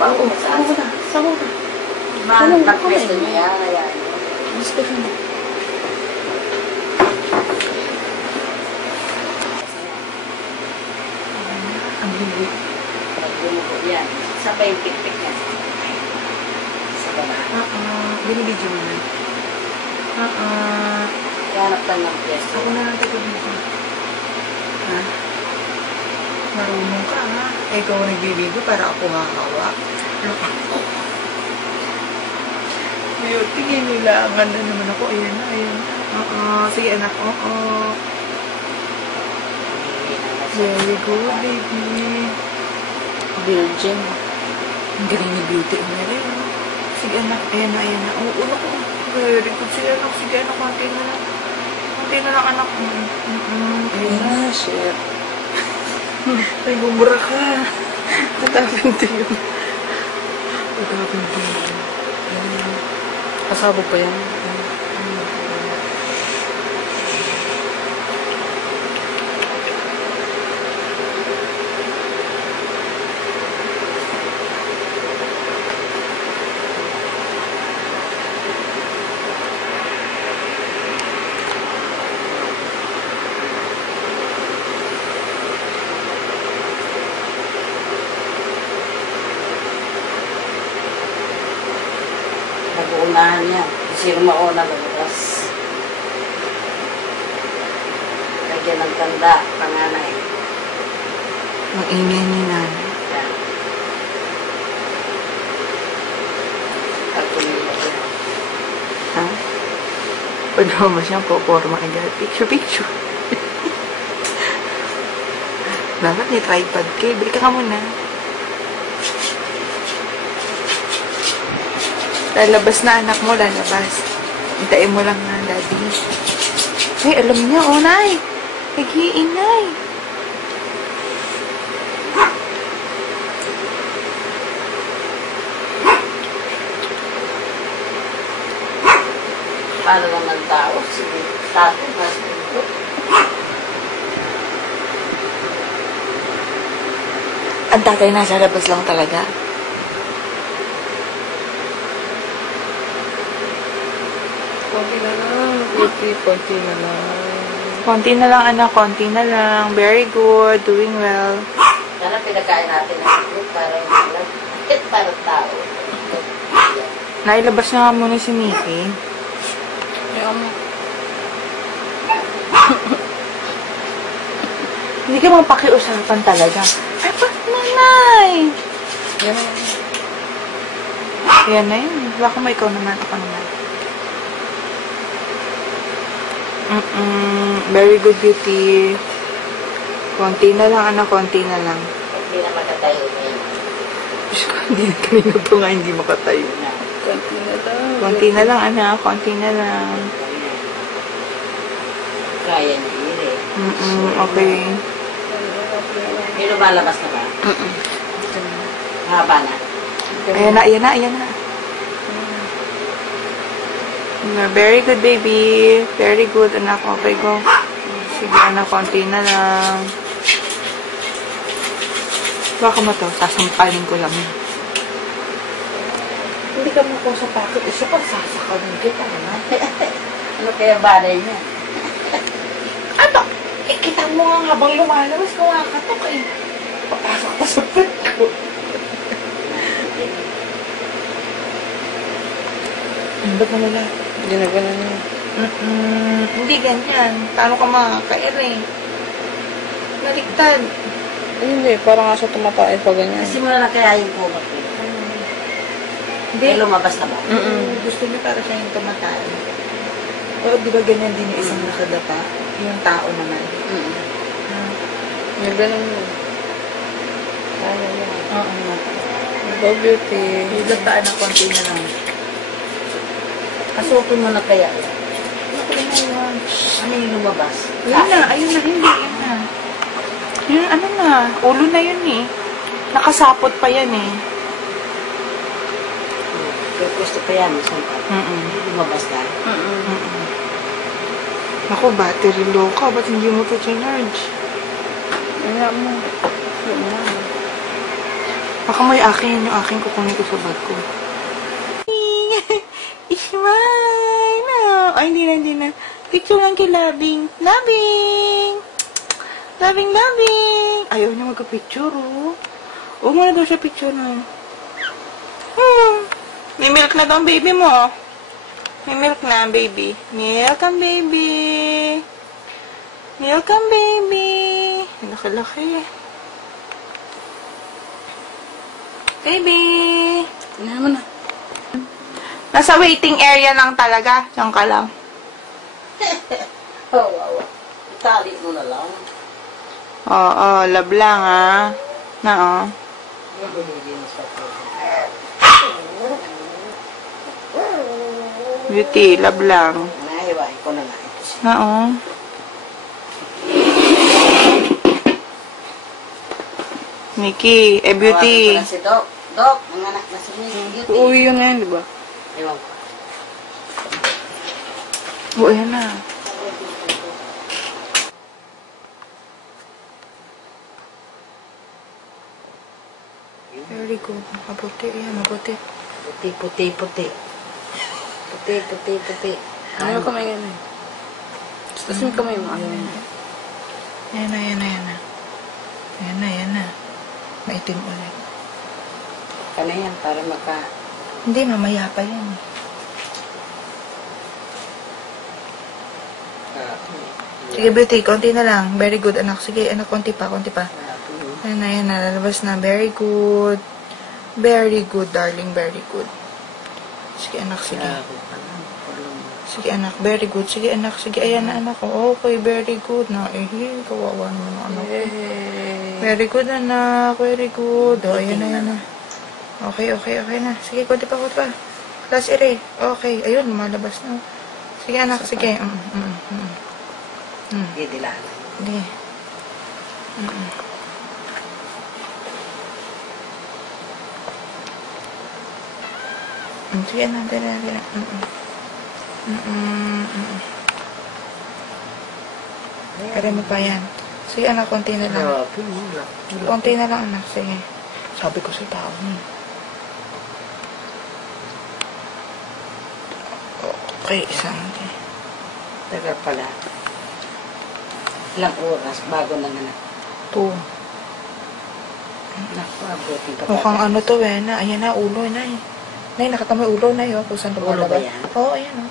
pa ako Sabaw ko na. Sabaw ka. Pag-pwesto niya, kaya Gusto ko na. Ang hindi. Pag-lumuko yan. Sa pa yung tik-tik niya. Sa baba. Binibidyo mo na. Hanap ka ng pwesto. Ako na lang taga-video. Ha? Marunong ka, ha? Ikaw nagbibidyo para ako hahawak. Ayun, tingin nilangan na naman ako. Ayan na, ayan na. Sige anak, Very good, baby. Virgin. Ang galing ni beauty na rin. Sige anak, ayan na, ayan na. Oo, naku. Very good. Sige anak, sige anak. Konti na lang. Konti na lang anak. Ayan na. Shit. Ay, bumura ka. Tatapin to yun. Tatapin to yun. Kasabog pa yan. Nag-uunahan niya. Sino mauna lumabas. Lagyan ng tanda, panganay. Ang ingay ni nanay. Yan. At tumilog yan. Ha? Pwede mo siyang po-forma agad. Picture. Dapat ni tripod ka. Bili ka muna. Lalabas na anak mo, lalabas. Hintayin mo lang nga, daddy. Ay, alam niya, nay. Nag-iingay. Paano naman tao? Sige, tato, basketball. Ang tatay nasa labas lang talaga. Konti na lang. Konti na lang. Konti na lang, anak. Konti na lang. Very good. Doing well. Sana pinakain natin ang ikot para hindi lang. Bakit para tao? Nailabas na nga muna si Mickey. Ayaw mo. Hindi ka mapakiusapan talaga. Ay, ba't nanay? Yan na. Yan na yun. Baka mo ikaw naman. Ako naman. Very good, beauty. Konti na lang, anak. Konti na lang. Hindi na magkatayo niya. Diyos ko, hindi na kanina pa nga hindi makatayo. Konti na lang. Konti na lang, anak. Konti na lang. Kaya niya yun eh. Okay. May lumalabas na ba? Haba na. Ayan na, ayan na, ayan na. Very good, baby. Very good, anak. Okay, go. Sige, anak. Konti na lang. Baka mo to. Sasampanin ko lang. Hindi ka mo ko sa pakit. Isa pa, sasakalin kita, anak. Ano kaya balay niya? Ano? Kita mo nga habang lumalabas, kumakatok eh. Papasok pa sa pet ko. Ba't nawala? Ginagawa na niya. Hindi ganyan. Paano ka makakain eh? Baliktad. Hindi, parang nga siya tumatae pa ganyan. Kasi mo na lang kaya yung kumot eh. Hindi. May lumabas na ba? Gusto niya para siya yung tumatay. O, di ba ganyan din yung isang nakadapa? Yung tao naman. May ganun mo. Kaya yan. Oo nga. Go, beauty. Ilataan na konti na lang. Kasukin mo na kaya. Ako na yun. Ano yung lumabas? Ayun na, ayun na, hindi, yun na. Yun, ano na, ulo na yun eh. Nakasapot pa yan eh. Kaya gusto pa yan. Lumabas na. Ako, battery low ka. Ba't hindi mo ito charge? Kaya mo. Baka mo yung akin kukunin ko sa bag ko. Smile! No. Ay, hindi na. Picture lang kay Labing. Labing! Labing! Ayaw niya magka-picture, oh. Huwag mo na daw siya picture na. May milk na daw ang baby mo. May milk na ang baby. Milk ang baby. Milk ang baby. Laki-laki. Baby! Ano mo na? Nasa waiting area lang talaga. Diyan ka lang. Oh, wow. Itali mo na lang. Oo, love lang, ah. Na, oh. Beauty, love lang. Nahiwain ko na lang ito siya. Na, oh. Mickey, beauty. Tawagan ko na si Doc. Doc, ang anak na si Beauty. Uy, yun na yun, di ba? Ewan ko. Oo, yan na. Very good. Mabuti, yan, mabuti. Puti. Ano yung kamay ganun? Tapos yung kamay mo, ayaw yun. Yan na. Maitim ulit. Kana yan, para maka... Hindi, mamaya pa yan. Sige, beauty, konti na lang. Very good, anak. Sige, anak, konti pa. Yan na, lalabas na. Very good. Very good, darling. Very good. Sige, anak, sige. Sige, anak. Very good. Sige, anak. Sige, ayan na, anak. Okay, very good. Kawawa naman ang anak. Very good, anak. Very good. Ayan na. Okay na. Sige, konti pa. Last ere. Okay. Ayun, lumalabas na. Sige, anak. Sige. Hindi nila. Hindi. Sige, anak. Dala. Kaya mo pa yan. Sige, anak. Konti na lang. Konti na lang, anak. Sige. Sabi ko sa tao Okay, isang. Tagal pala. Ilang oras bago nanganak. 2. Naku, abutin pa. Mukhang ano to na. Ayan na, ulo na eh. Nay, nakatama yung ulo na yun. Kung saan Ulo ba yan? Oo, ayan o.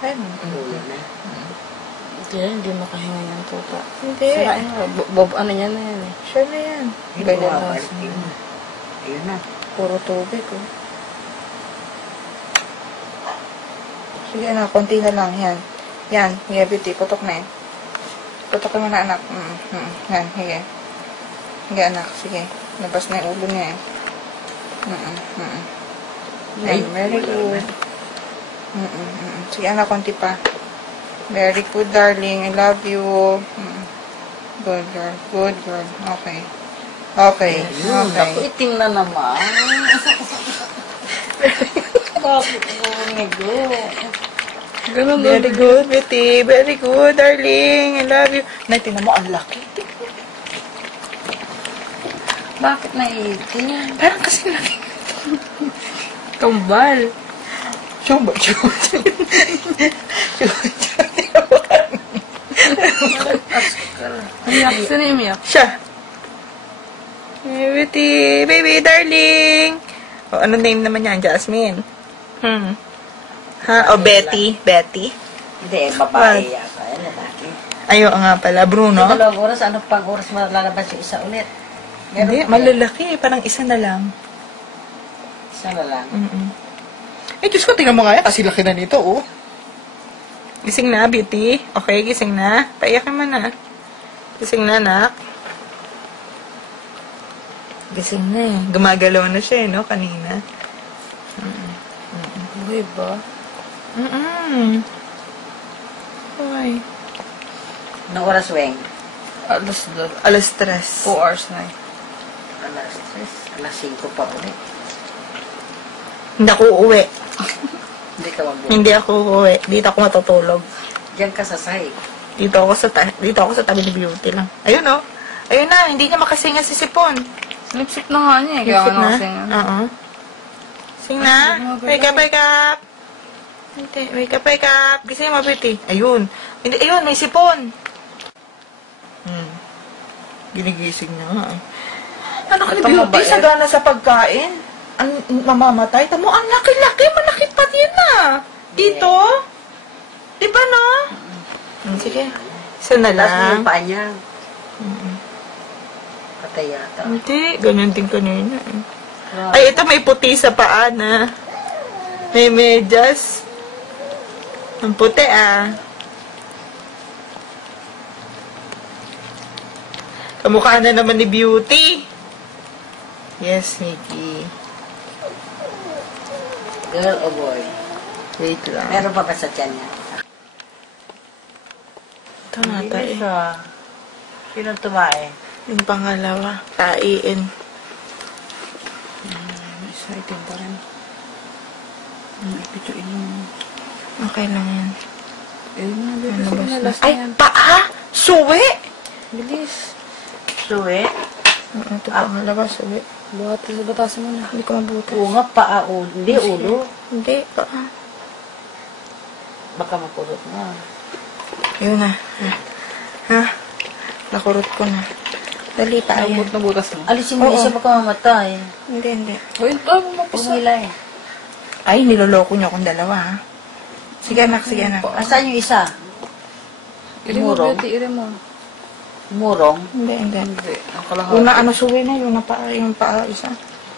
Ayan o. Ulo na. Hindi makahinga yan po pa. Hindi. Sirain mo. Bob, ano yan na yan eh. Sure na yan. Hindi Ganyan ko lang. mabalikin. Ayun na. Puro tubig oh. Sige anak, konti na lang. Yan. Yan, beauty. Putok na yan. Putok mo na anak. Yan, hige. Hige anak, sige. Labas na yung ulo niya eh. Yan, very good. Sige anak, konti pa. Very good, darling. I love you. Good girl. Okay. Naku, itim na naman. Bakit mo nego? Ganun Very good, Betty. Very good, darling. I love you. Nay, tingnan mo, ang laki. Bakit naitim? Parang kasi laki. Kambal. Chumba. Umiyak. Sino yung umiyak? Siya. Hey, Betty. Baby, darling. O, ano name naman yan? Jasmine. Ha? O, Betty. Betty? Hindi, babae yata. Yan, lalaki. Ayo nga pala. Bruno? Dalawang oras, ano pang oras malalabas yung isa ulit? Hindi, malalaki. Parang isa na lang. Isa na lang. Eh, Diyos ko, tingnan mo nga yan. Kasi laki na nito, oh. Gising na, Beauty. Okay, gising na. Paiyakin mo na. Gising na, anak. Gising na eh. Gumagalaw na siya, no? Kanina. Buhay ba? Why? Anong oras, Weng? Alas 3. 2 hours na eh. Alas 3. Alas 5 pa ulit. Hindi ako uuwi. Hindi ka mag-buhay. Hindi ako uuwi. Dito ako matutulog. Diyan ka sa sahig. Dito ako sa tabi ni Beauty lang. Ayun, oh. Ayun na, hindi niya makasinga si Sipon. Lipstick na nga niya eh. Kaya Lipstick ano na? kasi nga. Oo. Sing na. Wake up, wake up. Hindi, wake up, wake up. Gising mo, Betty. Ayun. Hindi, ayun, may sipon. Ginigising na nga eh. Ano ka ni Ito Beauty? mabait. Sagana sa pagkain? Ang mamamatay? Tamo, ang laki-laki. Manakit pa din na. Dito? Diba no? Sige. Isa na Tapos lang. yung paa niya. Patay yata. Hindi, ganyan din kanina. Ay, ito may puti sa paa na. May medyas. Ang puti ah. Kamukha na naman ni Beauty. Yes, Mickey. Girl o boy? Wait lang. Meron pa ba sa tiyan niya? Ito na tayo. Sino tumae? Yung pangalawa. Tain. Excited pa rin. Ipituin mo. Okay lang yan. Ano ba? Ay, paa! Suwi! Bilis. Suwe? Ito pangalawa, suwi. Batasin mo na. Hindi ko mabutas. Oo nga, paa. Hindi, ulo. Hindi, paa. Baka mapulot mo. Yun na. Ha? Nakurot ko na. Dali pa, ayan. Na butas mo. Alisin mo Oo. isa, baka mamatay. Hindi, hindi. Uy, mapisa. Pumilay. Ay, niloloko niyo akong dalawa, ha? Sige, anak, sige, anak. Asan yung isa? Iri mo, Murong? Beauty, iri mo. Murong? Hindi, hindi. Hindi. Ang kalahati. Una, ano, suwi na, yung paa, yung paa, isa.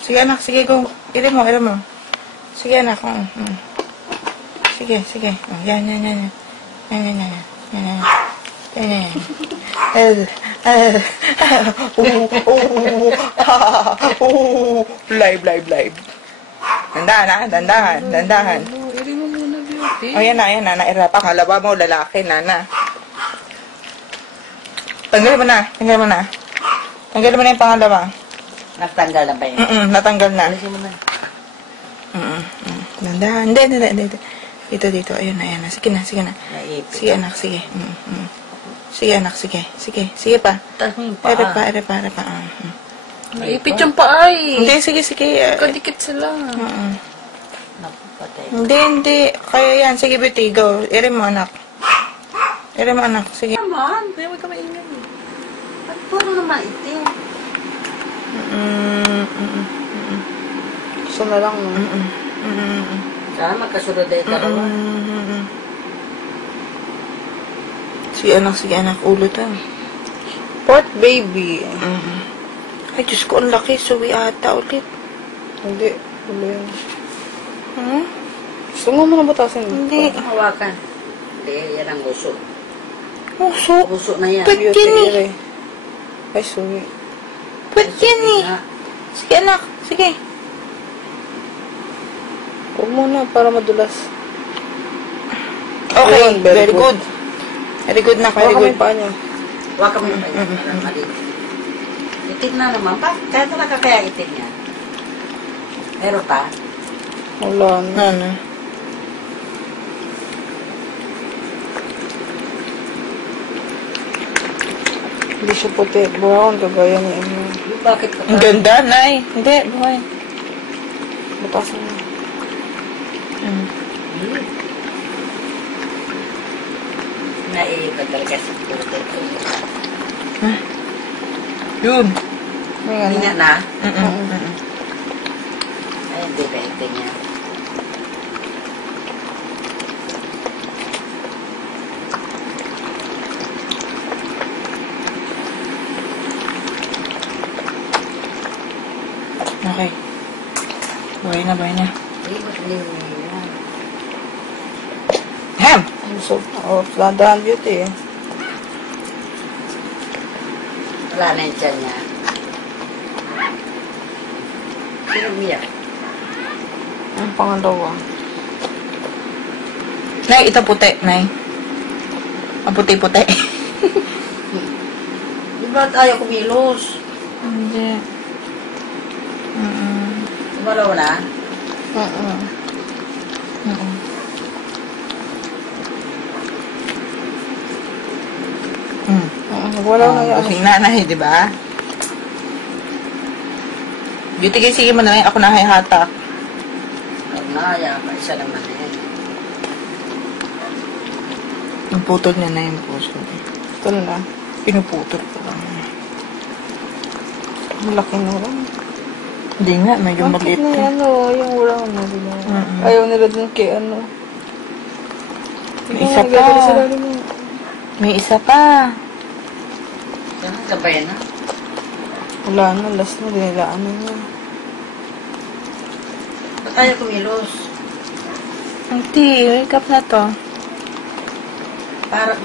Sige, anak, sige, go. Iri mo, iri mo. Sige, anak, Sige, sige. Oh, yan, yan, yan, yan. Yan, yan, yan, yan. Yan, yan, yan. Yan, yan, yan. Live, live, live. Dandahan, ha? Dandahan, dandahan. Iri mo muna, Beauty. O, yan na, naira. Pangalawa mo, lalaki, nana. Tanggalin mo na, tanggalin mo na. Tanggalin mo na yung pangalawa. Nagtanggal na ba yun? Natanggal na. Alisin mo na. Dandahan, hindi. Dito, ayun na. Sige na. Naipit. Sige, anak, sige. Sige, anak, sige. Sige pa. Tapos mo yung paa. Ere pa. Naipit yung paay. Hindi, sige. Kadikit sila. Napapatay. Hindi. Kaya yan. Sige, Betty, go. Ere mo, anak. Sige. Naman. Kaya may kamaingay. Ba't puro naman itim? Gusto na lang, no? Sana magkasunod na yung dalawa. Sige, anak. Ulo to. Port baby. Ay, Diyos ko, ang laki. Suwi ata ulit. Hindi. Ulo yan. Hmm? Gusto mo muna batasin mo? Hindi. Hawakan. Hindi, yan ang gusto. Puso. Gusto na yan. Ba't Beauty, yan eh? iri. Ay, suwi. Ba't yan eh? Na. Sige, anak. Sige. Huwag muna para madulas. Okay, Ayun, very very good. Very good na, very Kaya good. kami pa niya. Hawakan mo yung kanya. Itim na naman. Kahit na kaya itim yan. Meron pa? Wala na. Ano? Hindi siya puti. Brown, kagaya ni Emma. Bakit pa? Ang ganda, Nay. Hindi, buhay. Batasin mo. Naiiba talaga si puto. Yun. May Hindi ano. nga na. Mm-mm. Ay, hindi ba itim yan? Okay. Buhay na. Ay, ba't hindi mo yan? Ham! So, dahan Beauty eh. Wala na yung tiyan niya. Sino umiyak? Ang pangalawa. Nay, ito puti, Nay. Ang puti-puti. Di ba ayaw kumilos? Hindi. Tumalaw na? Wala na yan. Kasing nanay, di ba? Beauty guys, sige mo na. Ako na hatak. Huwag na, kaya pa isa naman eh. Yung putol niya na yung puso. Ito na. Pinuputol ko lang. Malaki na lang. Hindi nga, medyo maliit na pa. yan, oh. Yung ulang na din. Ayaw nila dun kay ano. May isa pa. May isa pa. Sabay na. Wala na, last na. Dinilaan na niya. Ba't tayo kumilos? Auntie, wake up na to. Para